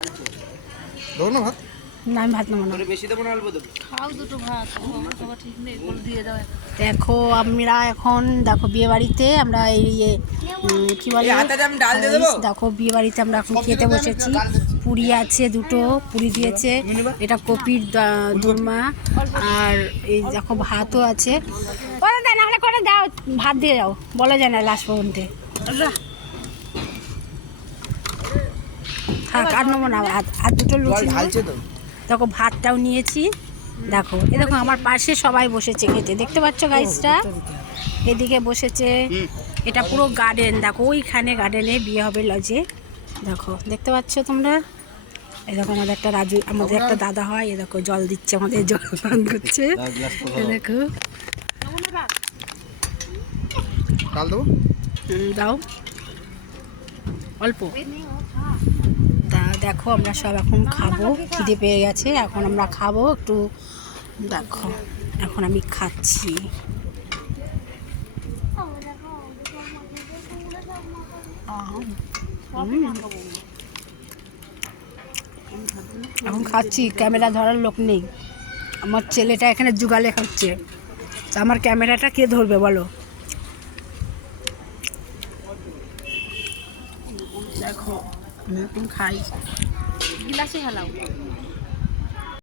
দেবো না ভাত? না আমি ভাত নেবো না। বেশি দেবো না অল্প দেবো? খাও দুটো ভাত, আমার খাবার ঠিক নেই, বল দিয়ে দাও। দেখো আমরা এখন দেখো বিয়ে বাড়িতে আমরা এই কি বলে দেখো বিয়ে বাড়িতে আমরা এখন খেতে বসেছি। পুরি আছে, দুটো পুরি দিয়েছে, এটা কপির দোরমা, আর এই দেখো ভাতও আছে। করে দেয় নাহলে করে দাও, ভাত দিয়ে যাও, বলা যায় না লাস্ট পর্যন্ত। থাক আর নেবো না, আর দুটো লুচি দেখো ভাতটাও নিয়েছি। দেখো এ দেখো আমার পাশে সবাই বসেছে খেতে, দেখতে পাচ্ছ গাইসটা এদিকে বসেছে। এটা পুরো গার্ডেন, দেখো ওইখানে গার্ডেনে বিয়ে হবে লজে, দেখো দেখতে পাচ্ছ তোমরা। এই দেখো আমাদের একটা আমাদের একটা দাদা হয়, এ দেখো জল দিচ্ছে, আমাদের জল পান করছে, দেখো দাও অল্প। দেখো আমরা সব এখন খাবো, খিদে পেয়ে গেছে, এখন আমরা খাবো একটু। দেখো এখন আমি খাচ্ছি। এখন খাচ্ছি, ক্যামেরা ধরার লোক নেই, আমার ছেলেটা এখানে জুগালে খাচ্ছে, আমার ক্যামেরাটা কে ধরবে বলো। দেখো আমি এখন খাই, গিলাসে হেলাও।